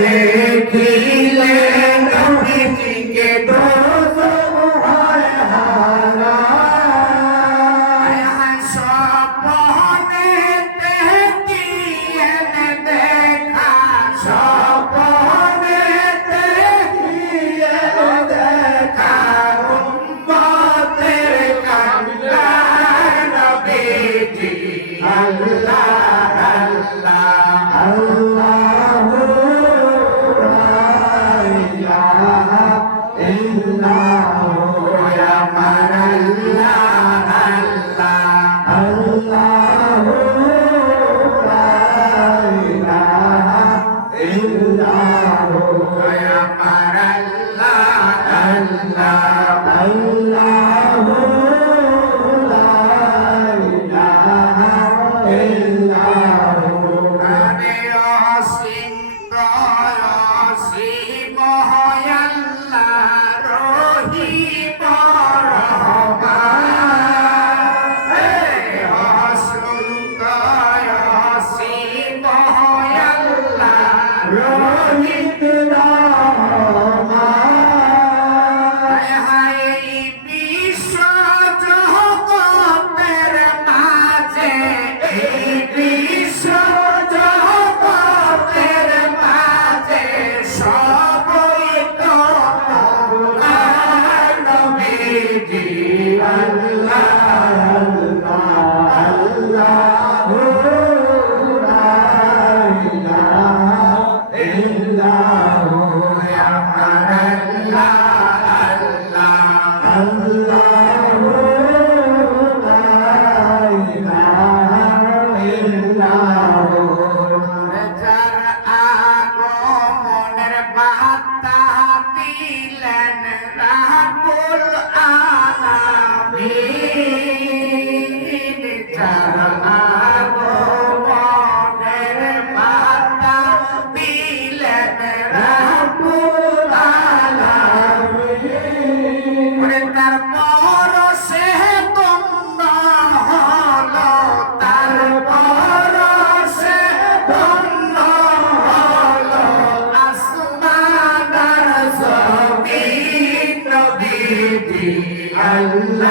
দেখিলে নবীজিকে দোজখ হয় হারায় স্বপ্নেতে দিয়েন দেখা স্বপ্নেতে দিয়েন দেখা উম্মতের কান্না নবীজি আল্লাহ আল্লাহ আল্লাহু লা ইলাহা ইল্লাহু আমার আল্লাহ আল্লাহ আল্লাহু লা ইলাহা ইল্লাহু আমার আল্লাহ আল্লাহ আল্লাহু লা ইলাহা ইল্লাহু আরে অসীম অসীম হয় আল্লাহ রহিম রহমান অসীম অসীম হয় আল্লাহ রহিম রহমান হায় বিশ্ব জগতের মাঝে এই বিশ্ব জগতের মাঝে সবই তো তোমার নবীজি আল্লাহ আল্লাহ আল্লাহু লা ইলাহা ইল্লাহু আমার আল্লাহ আল্লাহ আল্লাহু লা ইলাহা ইল্লাহু যার আগমনের বার্তা দিলেন রাব্বুল আলামিন যার আগমনের বার্তা দিলেন রাব্বুল আলামিন তার পরশে ধন্য হলো তার পরশে ধন্য হলো আসমান আর জমিন নবীজি আল্লাহ